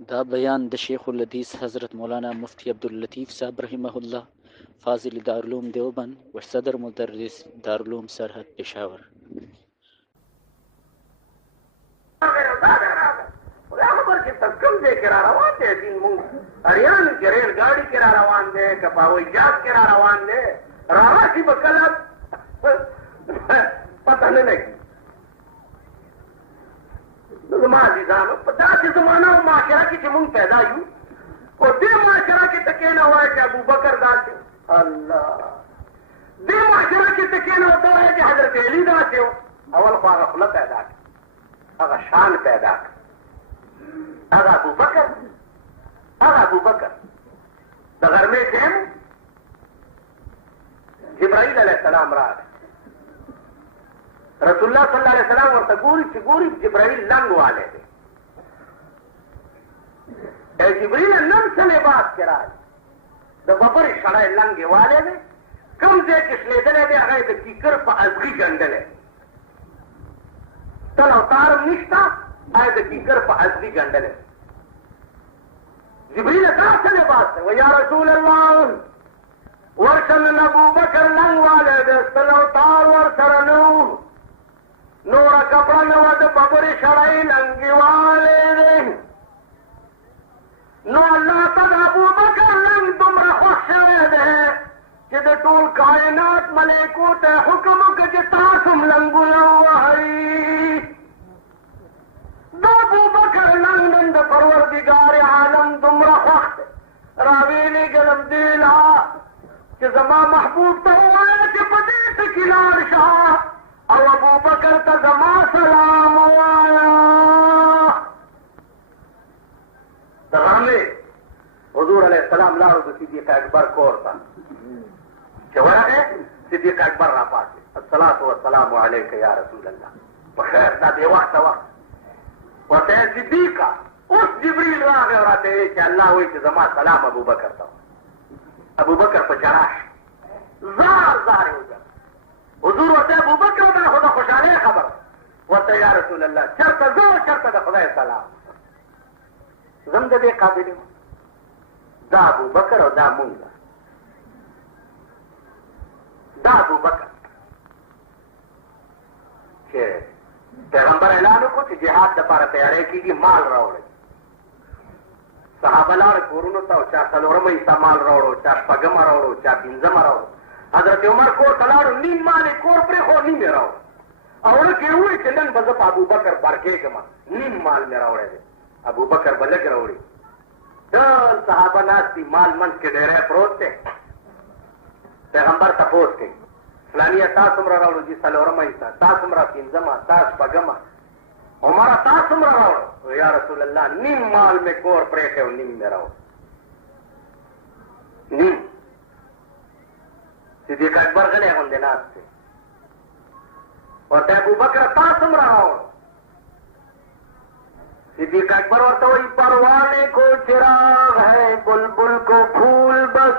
दा बयान द शेखुल हदीस हज़रत मौलाना मुफ्ती अब्दुल लतीफ़ साहब रहिमहुल्लाह फाजिल दारुल देवबंद व सदर मुदर्रिस दारुल सरहद पेशावर। खबर कि तस्कम दे के रवान दे दिन मुंग हरियाण के रेलगाड़ी के रवान दे कपावई जहाज के रवान दे रावा की बकला पता नहीं लगी माजी जानो 50 जमाना माशरा की मुंग पैदा हुई और दे माशरा के तकेना हुआ कि अबू बकर दास अल्लाह दे माशरा के तकेना होता है कि हजरत अली दास हो अवल ख्वार अफला पैदा अगर शान पैदा अगा अबू बकर दगर में थे जिब्राइल अलैहिस्सलाम राग रसूलुल्लाह सल्लल्लाहु अलैहि वसल्लम और तगूरी जिब्राइल लंग वाले थे जिब्रील नम से लिबास के राज द बबर शड़ा लंगे वाले ने कम से किसले दले दे अगर कीकर पर अजगी गंडल है तल अवतार निष्ठा आयत कीकर पर अजगी गंडल है जिब्रील कहां से लिबास है वो या रसूल अल्लाह वर्षन अबू बकर लंग वाले दे तल अवतार वर्षरनु नूरा कपड़ा नवद बबरी शड़ाई लंगी वाले दे नो अल्लाह तक अबू बकर लंग तुमरा खुश दे कि टूल कायनात मलेकूत हुक्म के जिता तुम लंगु अबू बकर लंगन द परवरदिगार आलम तुमरा खुश रावीली गलम दिला कि जमा महबूब तो हुआ कि पदेत किलार शाह और अबू बकर का जमा सलाम आया दगामे हुजूर अलैहिस्सलाम लाओ तो सिद्दीक़ अकबर को था क्या है सिद्दीक़ अकबर रा पास अस्सलातु वस्सलामु अलैका या रसूल अल्लाह बखैर दा दे वक्त वते सिद्दीक़ उस जिब्रील रा गए और आते कि अल्लाह हुई कि जमा सलाम अबू बकर था अबू बकर पर जराश जार हो गया हुजूर होते अबू बकर का खुदा खुशाले खबर वते या रसूल अल्लाह शर्त दा खुदा सलाम जमदे काबिल दा अबू बकर और दा मुंगा दा अबू बकर के पैगंबर ऐलान को कि जिहाद दपारा तैयारी की माल रावड़े सहाबा लार कोरोना तो चा सलोरम ईसा माल रावड़ो चा पगमा रावड़ो चा पिंजमा रावड़ो हजरत उमर को तलाड़ नीम माले कोर प्रे हो नी मेरा और के हुए चंदन बजप अबू बकर बारके गमा नीम माल मेरा ओड़े अबू बकर बलक रौड़ी चल सहाबा नास्ती माल मंच के डेरे प्रोत थे पैगंबर तपोस के फलानिया तास उमरा रावड़ो जी सलोरम ईसा तास उमरा पिंजमा तास पगमा हमारा तास उमरा रावड़ो या रसूल अल्लाह नीम माल में कोर प्रे के नीम मेरा नीम सिद्दीक़ अकबर गले होंगे नाथ से और अबू बकर तासम रहा हो सिद्दीक़ अकबर और तो वही परवाने को चिराग है बुलबुल को फूल बस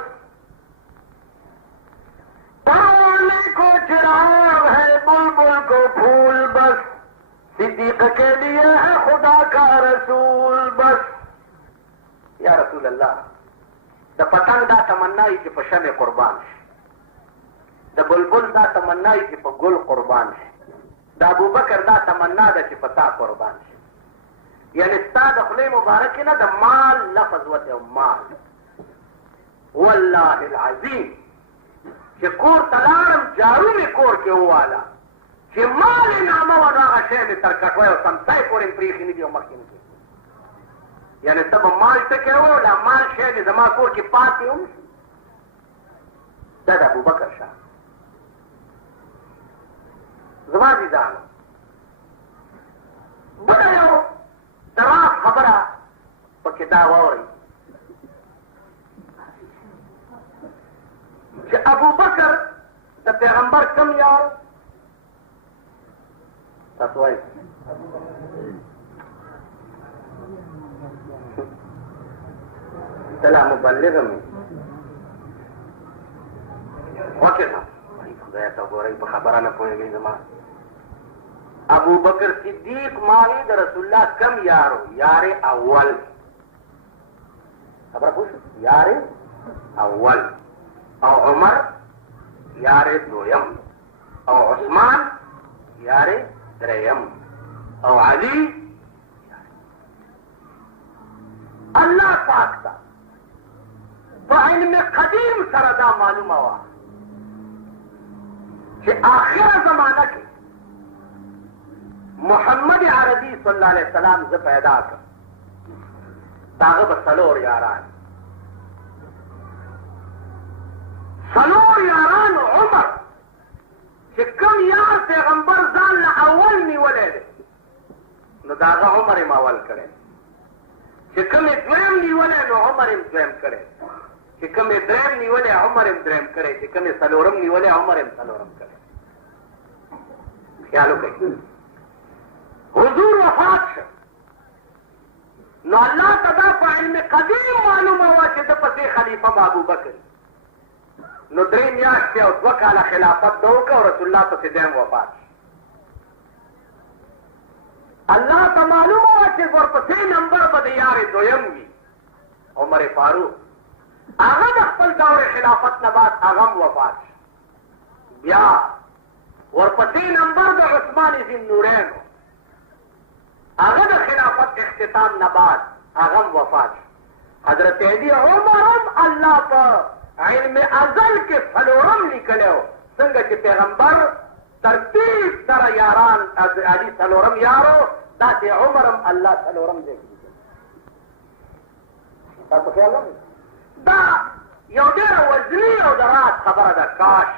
परवाने को चिराग है बुलबुल को फूल बस सिद्दीक़ के लिए है खुदा का रसूल बस या रसूल अल्लाह द पतंग दा तमन्ना की पशम कुर्बान है द बुलबुल दा तमन्ना की गुल कुर्बान है द अबू बकर दा तमन्ना दा की पता कुर्बान है यानी स्ताद खुले मुबारक ना द माल लफ्ज वते माल वल्लाह अज़ीम कि कोर तलारम जारू में कोर के वाला कि माल नामा वाला अशे में तरकटवा और समसाई कोर प्रीखी नहीं दियो मक्किन के यानी सब माल से क्या होला माल शे में जमा कोर की पाती हूं दादा अबू बकर शाह जवाजी जान बड़ा दरा खबरा पर किताब और कि अबू बकर द पैगंबर कम यार तत्वाई चला मुबल्लिग में ओके ना खुदा तो गोरई खबरा न पोएगी जमा अबू बकर सिद्दीक माहिद रसूलुल्लाह कम यारो यारे अव्वल خبره پوه شو یار اول او عمر یار دویم او عثمان یار دریم او علی الله پاک تا په علم قدیم سره دا معلومه وه چې آخره زمانه کې محمد عربي صلی الله علیه وسلم زه پیدا کړم داغه به څلور یاران عمر چې کوم یار پیغمبر ځان له اول نیولی دی نو داغه عمر یې اول کړی چې کوم یې دویم نیولی نو عمر یې دویم کړی چې کوم یې دریم نیولی عمر یې دریم کړی چې کوم یې څلورم نیولی عمر یې څلورم کړی خیال وکړئ حضور وفات شو نو الله ته دا په علم قدیم معلومه وه چې ده پسې خلیفه به ابوبکر نو درې میاشتې او 2 کاله خلافت ده وکړه او رسول الله پسې دیم وفات شو الله ته معلومه وه چې ورپسې نمبر به د یار دویم وي عمر فاروق هغه د خپل دور خلافت نه بعد هغه هم وفات شو بیا ورپسې نمبر د عثمان ذی النورین هغه د خلافت اختتام نه بعد هغه هم وفات شو حضرت علی عمر هم الله په علم ازل کې څلورم لیکلی و څنګه چې پیغمبر ترتیب سره یاران علي څلورم یارو داسې عمر هم الله څلورم ځای کې لیکلی تاسو خیال لرئ دا یو ډېره وزني او د راز خبره ده کاش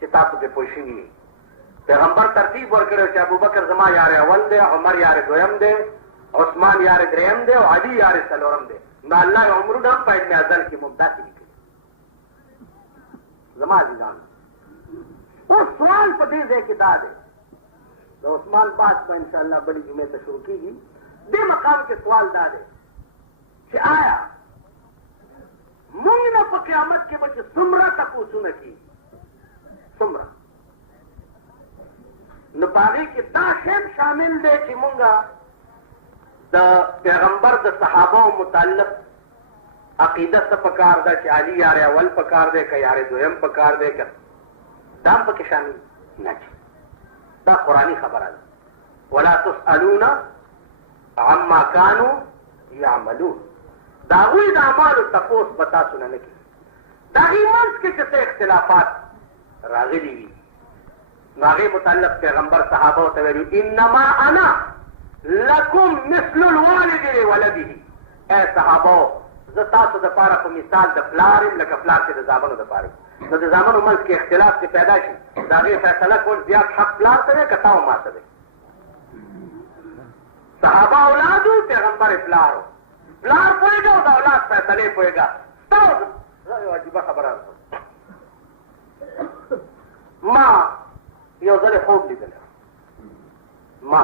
چې تاسو پرې پوه شوي وي پیغمبر ترتیب ورکړی چې ابوبکر زما یار اول دی عمر یار دویم دی عثمان یار دریم دی او علي یار څلورم دی نو الله یې عمرونه هم په علم ازل کې ممداسې لیکلي زما عزیزان اوس سوال په دې ځای کې دا دی د عثمان بحث به انشاءالله بلې جمعې ته شروع کېږي دې مقام کې سوال دا دی چې آیا مونږ نه په قیامت کې به چې څومره تپوسونه کېږي څومره نو په هغې کې دا شی شامل دی چې مونږ د پیغمبر د صحابهو متعلق عقیده څه پکار ده چې علي یار اول پکار دی که یار دویم پکار دی که دا هم پکې شامل نه چې دا قرآني خبره ده ولا تسألون عما كانوا يعملون د هغوی د اعمالو تپوس به تاسو نه نه کېږي د هغې منځ کې چې څه اختلافات راغلي وي نو هغې متعلق پیغمبر صحابهو ته ویلي انما انا لکم مثل الوالد لولده ای صحابهو زه تاسو دپاره په مثال د پلار یم لکه پلار چې د زامنو دپاره نو د زامنو منځ کې اختلاف چې پیدا شي د هغې فیصله کول زیات حق پلار ته دی که تا و ما ته دی صحابه اولادو پیغمبر پلارو پلار پوهېږه او د اولاد فیصلې پوهېږه ستا یو عجیبه خبره ما یو ځلې خوب لیدلی ما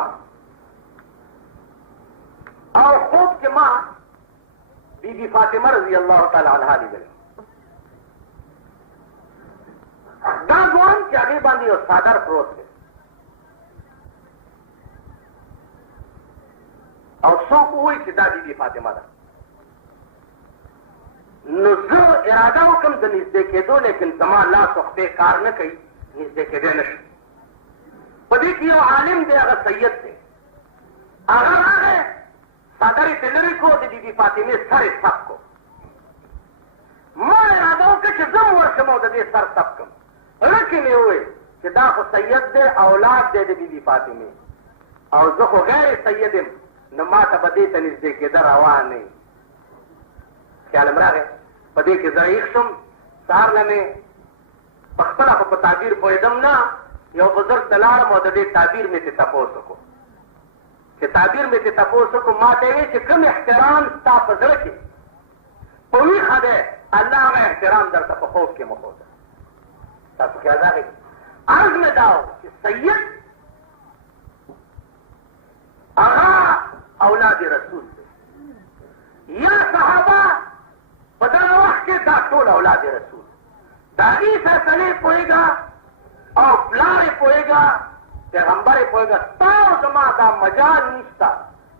او خوب کې ما بی بی فاطمه رضی الله تعالی عنها لیدلی دا ځوان چې هغې باندې یو څادر پروت دی او څوک ووایي چې دا بی بی فاطمه ده نو زه اراده وکړم د نږدې کېدو لیکن زما لاس وختې کار نه کوي نږدې کېدی نه شي په دې کې یو عالم دی هغه سید دی هغه راغی څادر یې ترې لرې کړو د بي بي فاطمې سر یې څپ کړو ما اراده وکړه چې زه هم ورشم او د دې سر څپ کړم رکې مې وویل چې دا خو سید دی اولاد دی د بي بي فاطمې او زه خو غیر سید یم نو ما ته به دې ته نږدې کېده روا نه وي خیال م راغی په دې کې زه ایښ شوم سهار نه مې په خپله خو په تعبیر پوهېدم نه یو بزرګ ته لاړم او د دې تعبیر مې ترې تپوس وکړو چې تعبیر مې ترې تپوس وکړو ما ته یې ویل چې کوم احترام ستا په زړه کې په ویښه دی الله هغه احترام درته په خوب کې مښوده تاسو خیال راغی عرض مې دا و چې سید هغه اولاد رسول دی یا صحابه په دغه وخت کې دا ټول اولاد رسول د هغې فیصلې پوهېږه او پلار یې پوهېږه پیغمبر یې پوهېږه ستا او زما دا مجال نشته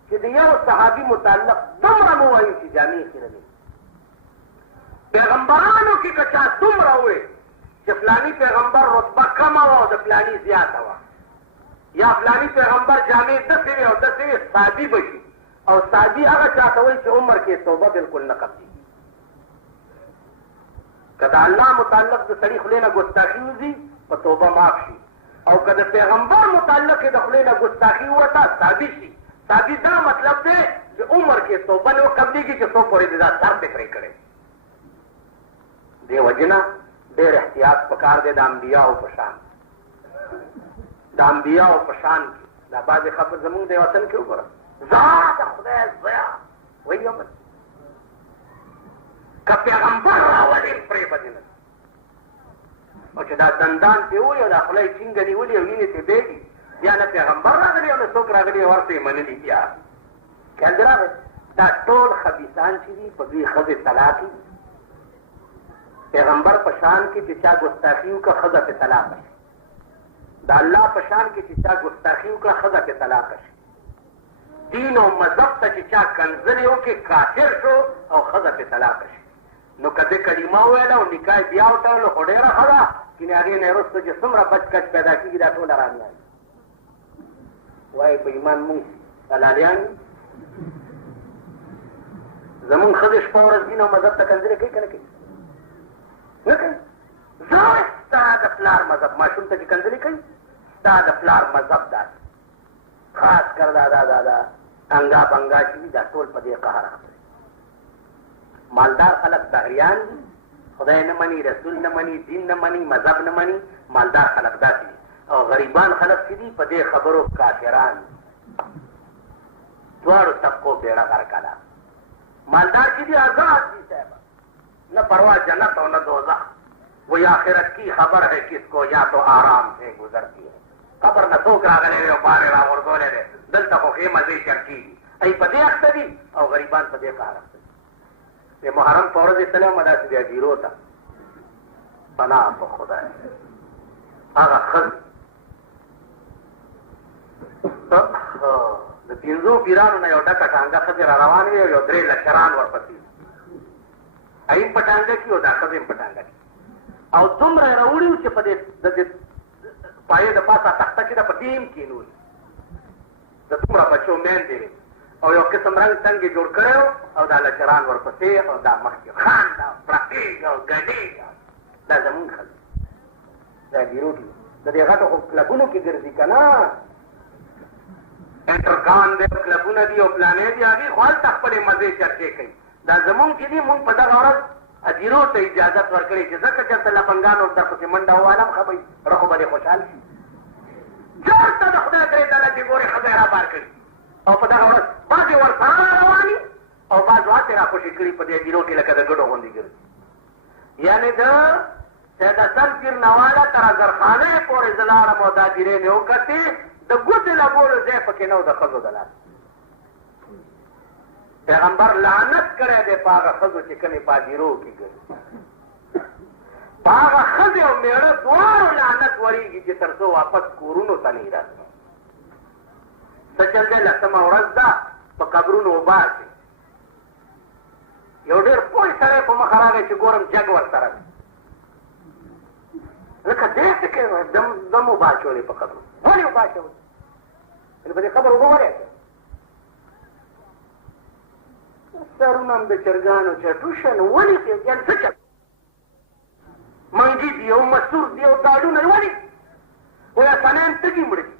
چې د یو صحابي متعلق دومره مو وایو چې جامې خیرلې پیغمبرانو کې که چا دومره وې چې فلاني پیغمبر رتبه کمه وه او د فلاني زیاته وه، یا فلاني پیغمبر جامې داسې وې او داسې وې، صحابي به شي. او صحابي هغه چاته وایي چې عمر کې توبه بالکل نه قبلېږي. که د الله متعلق د سړي خولې نه ګستاخي وځي په توبه معاف شي، او که د پیغمبر متعلق یې د خولې نه ګستاخي ووته صحابي شي. صحابي دا مطلب دی چې عمر کې توبه نه قبلېږي چې څو پورې دې دا سر دې پرې کړی. دې وجې نه ډېر احتیاط پکار دی د انبیاو په شان. د انبیاو په شان کې دا بعضې خبر زمونږ د وطن کې وګوره، زه د خدای زویه وایي بس که پیغمبر راولې پرې به دې نه، او چې دا دندان پې ووي او دا خوله یې ټینګه نیولې او وینې پې بېږي، بیا نه پیغمبر راغلي او نه څوک راغلي او ورته یې منلي بیا خیال دې راغی. دا ټول خبیثان چې دي په دوی ښځې طلاق دي. پیغمبر په شان کې چې چا ګستاخي وکړه ښځه پې طلاقه شي، د الله په شان کې چې چا ګستاخي وکړه ښځه پې طلاقه شي. دین او مذهب ته چې چا کنځلې وکړي کافر شو او ښځه پې طلاقه شي. نو که دې کلمه وویله او نکاح بیا وتړلو خو ډېره ښه ده، کینې هغې نه وروسته چې څومره بچ کچ پیدا کېږي دا ټوله رانیاني وایي په ایمان مونږ دلالیان یو. زمونږ ښځې شپه ورځ دین او مذهب ته کنځلې کوي که نه کوي؟ نه کوي. زه ستا د پلار مذهب ماشوم ته چې کنځلې کوي ستا د پلار مذهب داسې خاص کر دا انګا بنګا چې دي دا ټول په دې قهر اخته. مالدار خلک دهریان دي، خدای نه مني، رسول نه مني، دین نه مني، مذهب نه مني. مالدار خلک داسې دي او غریبان خلک چې دي په دې خبرو کافران دي. دواړو طبقو بیړه غرقه ده. مالدار چې دي آزاد دي صاحبه، نہ پرواہ جنت اور نہ دوزخ. وہی آخرت کی خبر ہے کس کو، یا تو آرام سے گزرتی ہے. خبر نہ سوک راغلے او بارے را ورغولے دے دلته خو خې مزې چرکی ای په دې اخته دي او غریبان په دې کار اخته دي. د محرم په ورځ سلام داسې بیا ګیرو ته پناه په خدای هغه ښځې د پنځو پیرانو نه یو ډکه ټانګه ښځې را روان وي او یو درې لشران ورپسې ایم په ټانګه کښې او دا ښځې هم په ټانګه کښې او دومره یې راوړي وو چې په دې پایې د پاسه تخته چې ده په دې هم کښېنولي د دومره بچو میندې وې او یو قسم رنګ څنګ یې جوړ کړی و او دا لشران ورپسې او دا مخکې خانده پړقېږه او ګډېږه. دا زمونږ ښځې دا ګیروټي د دې غټو خو کلبونو کې ګرځي که نه انټرګان دی او کلبونه دي او پلانې دي هغې خو هلته خپلې مزې چرچې کوي. دا زمونږ چې دي مونږ په دغه ورځ اجیرو ته اجازت ورکړې چې ځکه چېرته لپنګانو درپسې منډه ووالم ښه به رخو به دې خوشحال شي. چېرته د خدای درې تاله چې ګورې ښځی را بار کړي او په دغه ورځ بعضې ورسره را رواني او بعض واسې را خوشي کړي په دې اجیرو کې لکه د ګډو غوندې ګرځي. یعنې د سیدسل پیرنواله تر اظهرخانې پورې زه لاړم او دا جیرې مې وکتې د ګوتې لګولو ځای پکې نه و د ښځو د لاس. پیغمبر لعنت کړی دی په هغه ښځو چې کومې په اجیرو کې ګرځي. په هغه ښځې او مېړه دواړو لعنت ورېږي چې تر څو واپس کورونو ته نه یې راسي. څه چل دی لسمه ورځ ده په قبرونو وباسي. یو ډېر پوه سړی په مخه راغی چې ګورم جګ ورسره دی لکه دې څه کوې دم وباچولې په قبرو. ولې وباچولې؟ په دې قبر اوبه ولې اچوې؟ سرونه هم د چرګانو چټو شه نو ولې یعنې څه چل منګي دي او مسور دي او داړونه یې ولې وایه سنین تږي مړه دي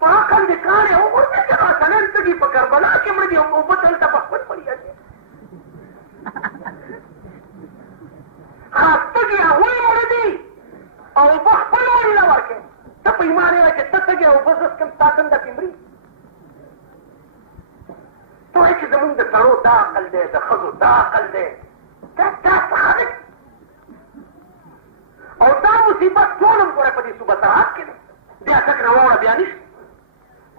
په عقل دې کار یې وغورځې چې سنین تږي په کربلا کې مړه دي او اوبه دلته په خپل پړي اچوي. تږي هغوی مړه دي او اوبه خپل مړي له ورکړې. ته په ایمان یې چې ته تږې اوبه زه څکم ستا تنده پې مري. ته وایې چې زمونږ د سړو دا عقل دی د ښځو دا عقل دی دا څه خلک او دا مصیبت ټول هم ګوره په دې صوبترات کې دی. بیا ټک نه واوړه بیا نشته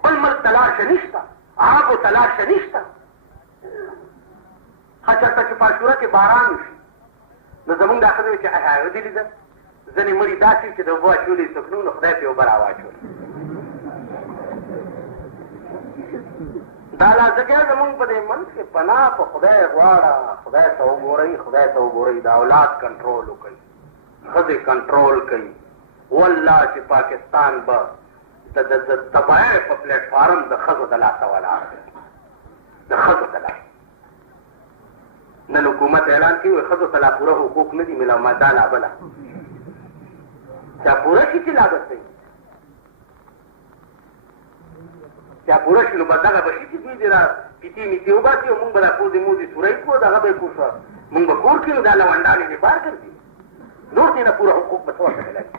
بل ملک ته لاړ شه نشته عربو ته لاړ شه نشته. ښه چېرته چې په عاشوره کې باران وشي نو زمونږ دا ښځه وي چې هغه دې لیده ځینې مړي داسې چې د اوبو اچولې سکنو نو خدای پې اوبه را واچولې. دا لازکه زمونږ په دې منځ کې پناه په خدای غواړه، خدای ته وګورئ، خدای ته وګورئ، د اولاد کنټرول وکړئ، ښځې کنټرول کوي. والله چې پاکستان به د تباهۍ په پلیټ فارم د ښځو د لاسه ولاړ دی، د ښځو د لاسه. نن حکومت اعلان کوي وایي ښځو ته لا پوره حقوق نه دي میلاو، دا لا بله چا پوره شي چې لا بس دی چا پوره شي نو بس دغه به شي چې دوی دې را پیتې میتې وباسي او مونږ به دا پوزې موزې سوری کړو، دغه به یې کوو شو مونږ به کور کړي نو دا لونډانې دې بار ګرځي، نور دې نه پوره حقوق به څه ورته ملایي.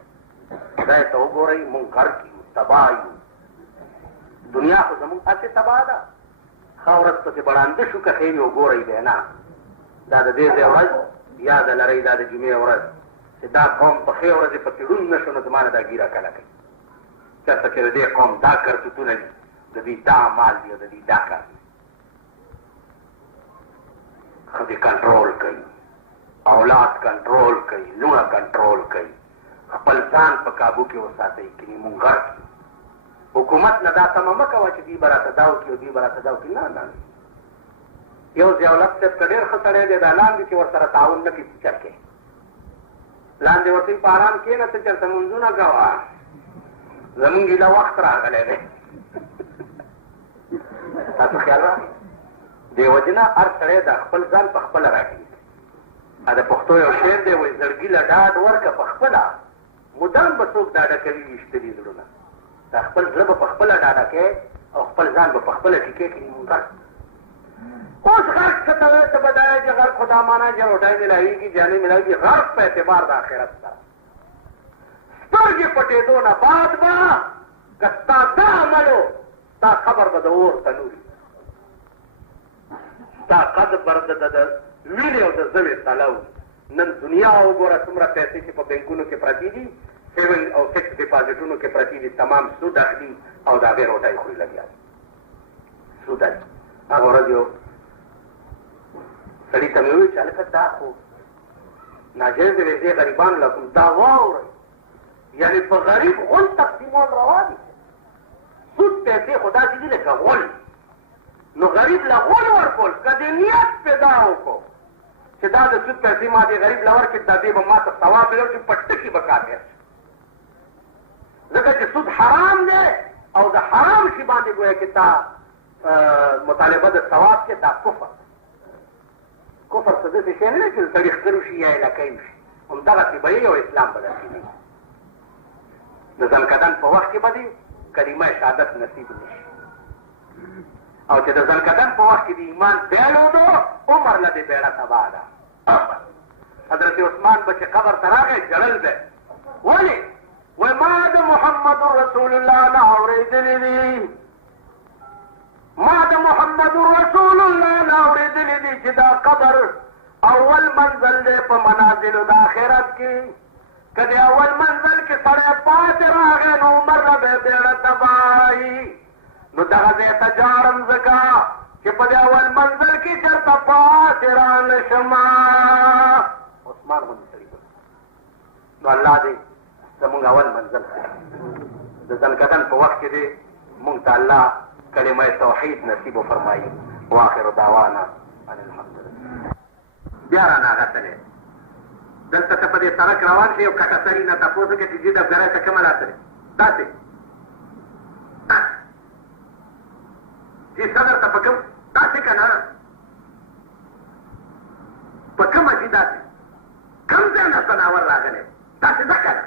خدای ته وګورئ، مونږ غرق یو، تباه یو. دنیا خو زمونږ هسې تباه ده. ښه ورځ پسې بړانده شو که خیر وګورئ دی نه، دا د دې ځای ورځ یاده لرئ، دا د جمعې ورځ چې دا قوم په ښې ورځې پسې ړوند نه شو نو زما نه دا ګیره کله کوي. چېرته چې د دې قوم دا کرتوتونه دي، د دوی دا مال دی او د دوی دا کار دی. ښځې کنټرول کوي، اولاد کنټرول کوي، لوڼه کنټرول کوي، خپل ځان په کابو کې وساتئ کني مونږ غرق یو. حکومت نه دا تمه مه کوه چې دوی به راته دا وکړي او دوی به راته دا وکړي. نه نه، یو ضیاءالحق صاحب که ډېر ښه سړی دی، دا لاندې چې ورسره تعاون نه کړي ټیچر کې لاندې ورته په ارام کښېنه، ته چېرته لمونځونه کوه، زمونږ ایله وخت راغلی دی. تاسو خیال راغی؟ دې وجې نه هر سړی د خپل ځان په خپله راټینګ کړي. د پښتو یو شعر دی وایي زړګي له ډاډ ورکه په خپله، مدام به څوک ډاډه کوي ویشتلي زړونه. دا خپل زړه به په خپله ډاډه کوې او خپل ځان به په خپله ټیکې کړي. غرق اوس غرق څه ته وایي؟ ته به دا چې غرق خو دا معنا چې روټۍ ملاوېږي، جانې ملاوېږي. غرق په اعتبار د آخرت سره سترګې پټېدو نه بعد به که ستا دا عملو ستا خبر به د اور تنوري، ستا قبر به د وینې او د زوې تلو. نن دنیا وګوره څومره پیسې چې په بینکونو کې پرتې دي، 7 او 6 ډیپازټونو کې پرتې دي، تمام سود اخلي او د هغې روټۍ خوري لګیا دي. سود اخلي. هغه ورځ یو سړي ته مې وویل چې هلکه دا خو ناجایز دی، دې غریبانو له کوم دا واورئ، یعنې په غریب غول تقسیمول روا دي. سود پیسې خو داسې دي لکه غول، نو غریب له غول ورکول که دې نیت پیدا وکړو چې دا د سود پیسې ما دې غریب له ورکړي، دا دې به ما ته ثواب ملو چې په ټکي به کافر شي. ځکه چې سود حرام دی او د حرام شي باندې ګویا کې تا مطالبه د ثواب کې دا کفر. کفر څه داسې شی نه دی چې سړي ښکر وشي یا علاقه وشي، همدغسې به یې او اسلام به درکې نه وي. د ځنکدن په وخت کې به دې کلمه شهادت نصیب نه شي، او چې د ځنکدن په وخت کې د ایمان بیل ودو عمر له دې بیړه تباه ده. حضرت عثمان به چې قبر ته راغی ژړل به. ولې؟ وایي ما د محمد رسول الله نه اورېدلي دي، ما د محمد رسول الله نه اورېدلي دي چې دا قبر اول منزل دی په منازلو د آخرت کې. که د اول منزل کې سړی پاتې راغی نو عمر له به بیړه تباهي. نو دغه ځای ته جاړم ځکه چې په دې اول منزل کې چېرته پاتې رانه شمه. عثمان غوندې سړي نو الله دې زمونږ اول منزل د ځنکدن په وخت کې دې مونږ ته الله کلمه توحید نصیب وفرمایي. واخر دعوانا ان الحمدلله. بیا راناغتلی دلته ته په دې سړک روان شي، یو کټه سړي نه تپوس وکړې چې دې ډبګری ته کومه لاسه دی؟ داسې چې صدر ته په کوم داسې که نه په کومه چې داسې کوم ځای نه ځناور راغلی داسې ده که نه؟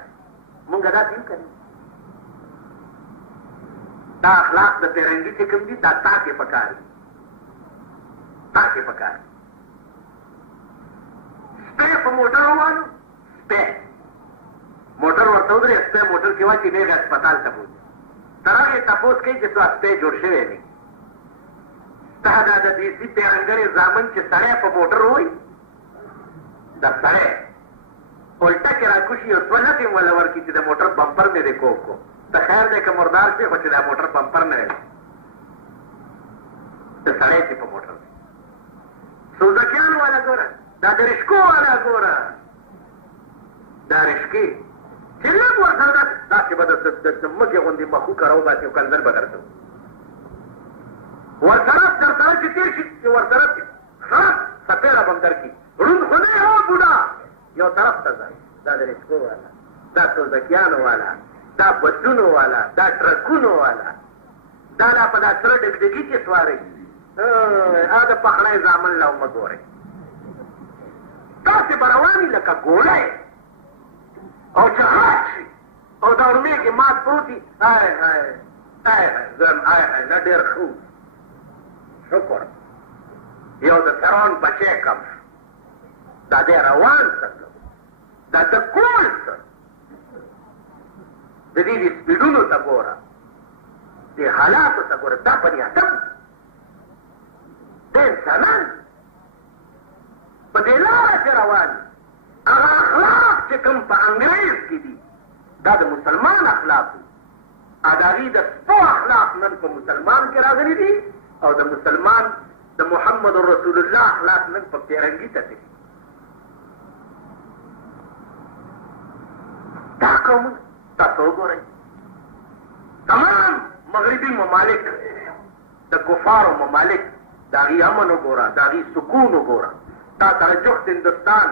مونږ داسې یو که نه؟ دا اخلاق د پیرنګي چې کوم دي دا تاکې پکار دي، تاکې پکار دي. سپی په موټر ووالو، سپی موټر ورته ودرې، سپی موټر کې واچي نیغې هسپتال ته بوځي. تر هغې تپوس کوي چې څو سپی جوړ شوی دی. دا د دیسي پیرنګرې زامن چې سړی په موټر ووایي، دا سړی الټه کې راکوشي یو څو لټې وله ورکړي چې د موټر بمپر مې دی کوک کو. ته خیر دی که مردار شي خو چې دا موټر بمپر نه دی، د سړی چې په موټر دی. سوزکیان والا ګوره، دا د رشکو والا ګوره، دا رشکې چې لږ ورسره داسې به د مږې غوندې مخوکه راوباسي او کنځل به درته ورسره در سره چې تېر شي چې ورسره سړک څپېړه به هم درکړي ړوند خو نه یې بوډا یو طرف ته ځه دا د رسکو والا دا سوزکیانو والا دا بسونو والا دا ټرکونو والا دا لا په دا سره ډګډګي چې سوارئ دا د پخړی زامن له مه ګورئ داسې به رواني لکه ګوړی او چې غاټ شي او دا ورمې کې مات پروت وي زم نه ډېر ښه شکر یو د سرون بچی کم شو دا دی روان څنګه دا د کوم څه د دې د سپیډونو ته ګوره د حالاتو ته ګوره دا بني ادم د انسانان په دې لاره کې روان هغه اخلاق چې کوم په انګریز کې دي دا د مسلمان اخلاق دي د هغې د سپو اخلاق نن په مسلمان کې راغلي دي او د مسلمان د محمد رسول الله اخلاق نن په پیرنګي ته دي دا قومونه تاسو وګورئ تمام مغربي ممالک د کفارو ممالک د هغې امن وګوره د هغې سکون وګوره تا سره جفت هندوستان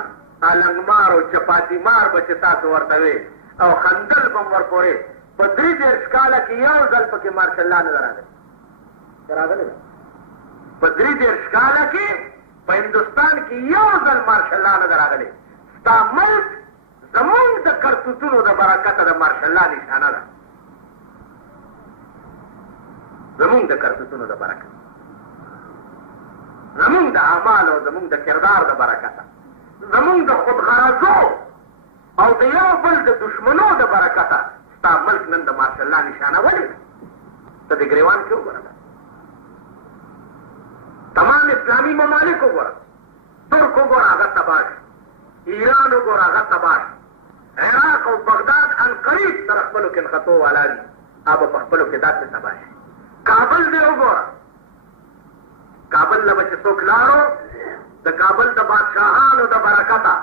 النګمار او چپاتي مار به چې تاسو ورته وې او خندل به م ورپورې په 33 کاله کې یو ځل پکې مارشالله نه ده راغلی راغلی ده په 33 کاله کې په هندوستان کې یو ځل مارشالله نه ده راغلی ستا ملک زمونږ د کرتوتونو د برکته د مارشالله نشانه ده زمونږ د کرتوتونو د برکته زمونږ د اعمالو زمونږ د کردار د برکته زمونږ د خودغرضو او د یو بل د دشمنو د برکته ستا ملک نن د مارشالله نشانه ولې ده ته د ګریوان کې وګوره تمام اسلامي ممالک وګوره ترک وګوره هغه تباه شي ایران وګوره هغه تباه شي عراق او بغداد عنقریب تر خپلو کې نښتو والا دي هغه په خپلو کې داسې تباه شي کابل دې وګوره کابل له به چې څوک لاړو د کابل د بادشاهانو د برکته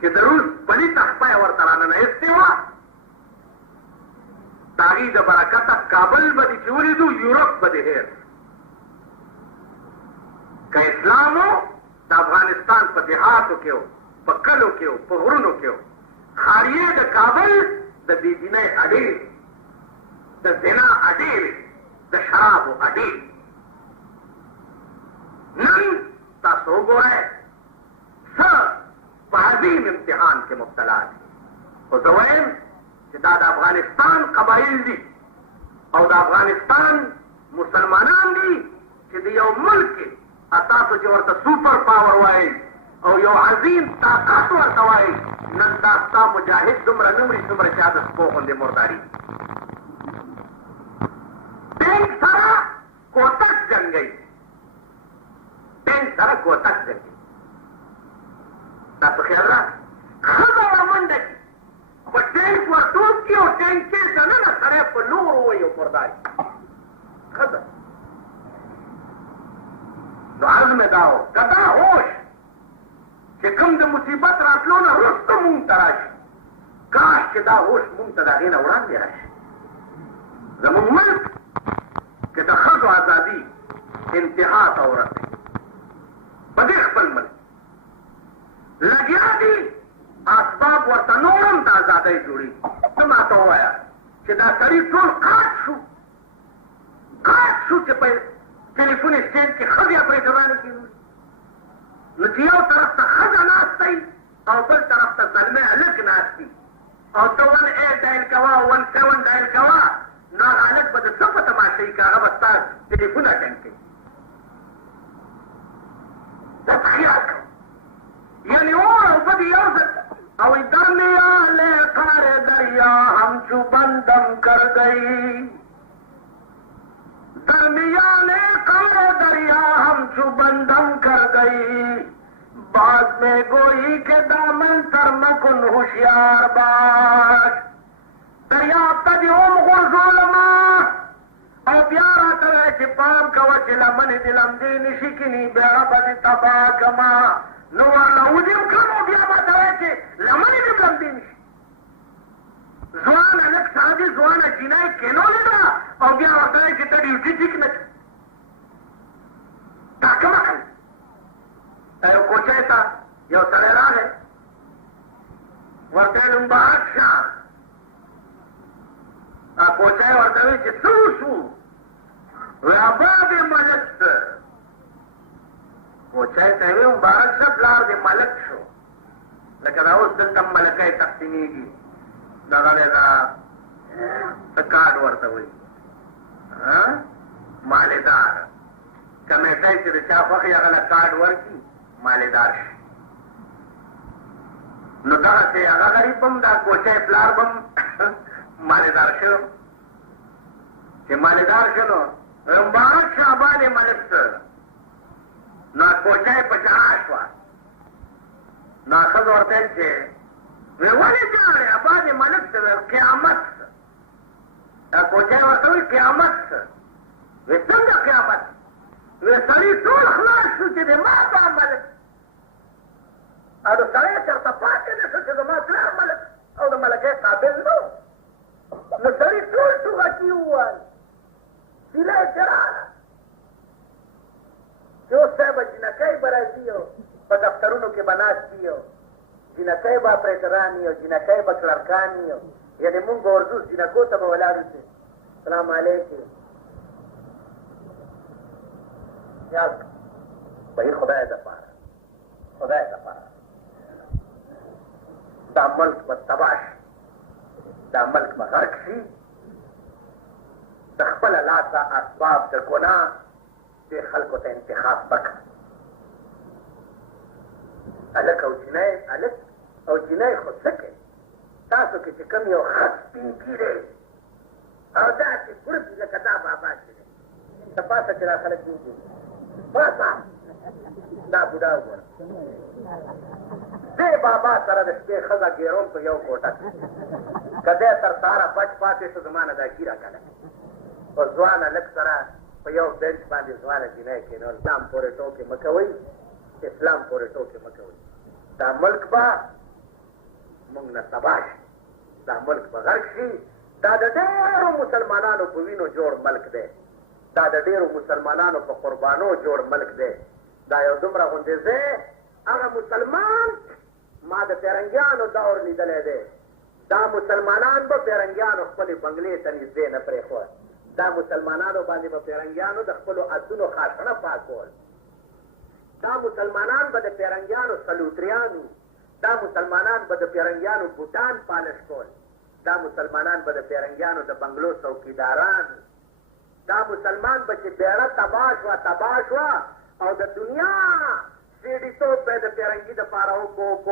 چې د روس بلي تخته یې ورته راننیستې وه د هغې د برکته کابل به دې چې ولیدو یورپ به دې هېر که اسلام و د افغانستان په دیهاتو کې و په کلو کې و په غرونو کې و خاریې د کابل د بېدینۍ اډې د زنا اډې د شرابو اډې نن تاسو وګورئ څه په عظیم امتحان کې مبتلا دي خو زه وایم چې دا د افغانستان قبایل دي او د افغانستان مسلمانان دي چې د یو ملک کې تاسو چې ورته سوپر پاور وایي او یو عظیم طاقت ورته وایي نن دا ستا مجاهد دومره نه مري دومره چې هغه سپو غوندې مرداري ټینک سره کوتک جنګوي ټینک سره کوتک جنګوي تاسو خیال را ښځه ورمنډه کړي خو ټینک ورټوپ کړي او ټینک کې دننه سړی په لور ووایي او مرداري ښځه نو عزم دا و که دا هوش چې کوم د مصیبت راتلو نه وروسته مونږ ته راشي کاش چې دا هوش مونږ ته د هغې نه وړاندې راشي زمونږ ملک چې د ښځو ازادي انتها ته ورسوي په دې خپل ملک لګیا دي اسباب ورته نور هم د ازادۍ جوړېږي ته ماته ووایه چې دا سړي ټول قاټ شو چې په ټلیفون اسټینډ کې ښځې اپرېټرانې کېږي نو چې یو طرف ته ښځه ناستی او بل طرف ته زلمی هلک ناستي او ته 18 ډایل کوه 17 ډایل کوه نو هغه هلک به د څه په تماشایي که هغه به ستا ټلیفون اټینډ کوي دا خیال کوه یعنی اور او بد یو ځل او درمیان قار دریا همچو بندم کر گئی درمیان قار دریا همچو بندم کر گئی بعد میں گوئی کے دامن تر مکن ہوشیار باش دریاب تجوم غرزولما او بیارا ترے چی پام کوا چی لمن دلم دی نشکنی بیارا بدی تبا کما نو ورنه ودیم کم او بیا به ترے چی لمن دلم دی نشی ځوان هلک سادي ځوانه جینۍ کینولې ده او بیا ورته وایي چې ته ډیوټي ټیک نه تا کومه کوي یو کوچی ته یو سړی راغی ورته یې مبارک شه کوچی ورته وایي چې څه وشو وی ابا دې ملک څه کوچی ته یې وایي مبارک شه پلار دې ملک شو لکه دا اوس دلته ملکۍ تقسیمېږي دغه دی دا کارډ ورته وایي مالدار کمیټی چې د چا خوښ وي هغه له کارډ ورکړي مالدار شي نو دغسې هغه غریب هم دا کوچی پلار به هم مالدار شو چې مالدار شو نو مبارک شه ابا دې ملک څه نو کوچی په ژړا شوه نو ښځه ورته ویل چې وی ولې ژاړې ابا دې ملک څه قیامت څه دا کوچی ورته وایي قیامت څه وی څنګه قیامت وی سړي ټول خلاص شو چې د ما دا ملک او د سړی چېرته پاتې نه شو چې زما پلار ملک او د ملکۍ قابل نه نو سړي ټول ټوغکي وویل سیله یې چې راغله چې اوس صاحبه جینکۍ به راځي او په دفترونو کې به ناست وي او جینکۍ به اپریټران وي او جینکۍ به کلرکان وي یعنې مونږ به ورځو جینکو ته به ولاړ اوسو سلام علیکم یاد بهي خدای دپاره خدای دپاره دا ملک به تباه شي دا ملک به غرق شي د خپله لاسه اسباب د ګناه دې خلکو ته انتخاب وکړه هلک او جینۍ هلک او جینۍ خو څه کوي تاسو کې چې کوم یو خط سپین ګیری او داسې ګروپ وي لکه دا بابا چې دی د پاسه چې را خلک ګوري پاسه دا بوډا وګوره دې بابا سره د شپې ښځه ګیرون په یو کوټه کې که دی تر سهاره بچ پاتې شو زما نه دا ګیره کنه په ځوانه لږ سره په یو بینچ باندې ځوانه جینۍ کېنول اسلام پورې ټوکې مه کوئ اسلام پورې ټوکې مه کوئ دا ملک به موږ نه تباه شي دا ملک به غرق شي دا د ډېرو مسلمانانو په وینو جوړ ملک دی دا د ډېرو مسلمانانو په قربانو جوړ ملک دی دا یو دومره غوندې ځای هغه مسلمان ما د پیرنګیانو دور لیدلی دی دا مسلمانان به پیرنګیانو خپلې بنګلې ته نږدې نه پرېښود دا مسلمانانو باندې به پیرنګیانو د خپلو اسونو خاښڼه پاکول دا مسلمانان به د پیرنګیانو سلوتریانو دا مسلمانان به د پیرنګیانو بوټان پالش کول دا مسلمانان به د پیرنګیانو د بنګلو څوکیداران دا مسلمان به چې بیړه تباه شوه او د دنیا سیډیتوب به د پیرنګي دپاره وکړو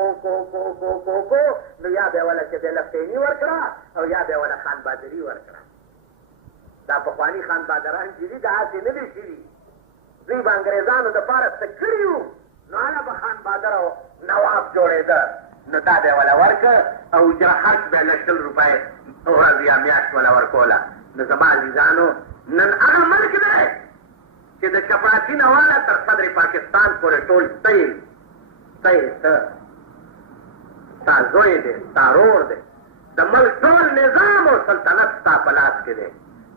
نو یا به یې وله چې دی لفتیني ورکړه او یا به یې وله خان بادري ورکړه دا پخواني خان بادران چې دي دا هسې نه دي شوي دوی به انګریزانو دپاره څه کړي وو نو هله به خان بادر او نواب جوړېده نو دا به یې وله ورکړه او اجره خرچ به یې له 100 روپۍ ورځ یا میاشت وله ورکوله نو زما عزیزانو نن هغه ملک دی چې د چپراسي نه واله تر صدر پاکستان پورې ټول ته ستا زوی دی ستا رور دی د ملک ټول نظام او سلطنت ستا په لاس کې دی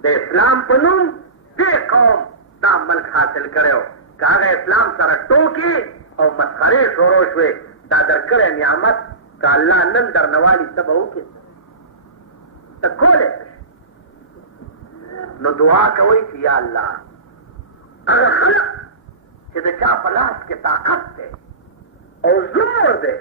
د اسلام په نوم دې قوم دا ملک حاصل کړی و که هغه اسلام سره ټوکې او مسخرې شروع شوې دا درکړی نعمت که الله نن درنه والي ته به وکړې ته کولی نو دعا کوئ چې یا الله هغه خلق چې د چا په لاس کې طاقت دی او زور دی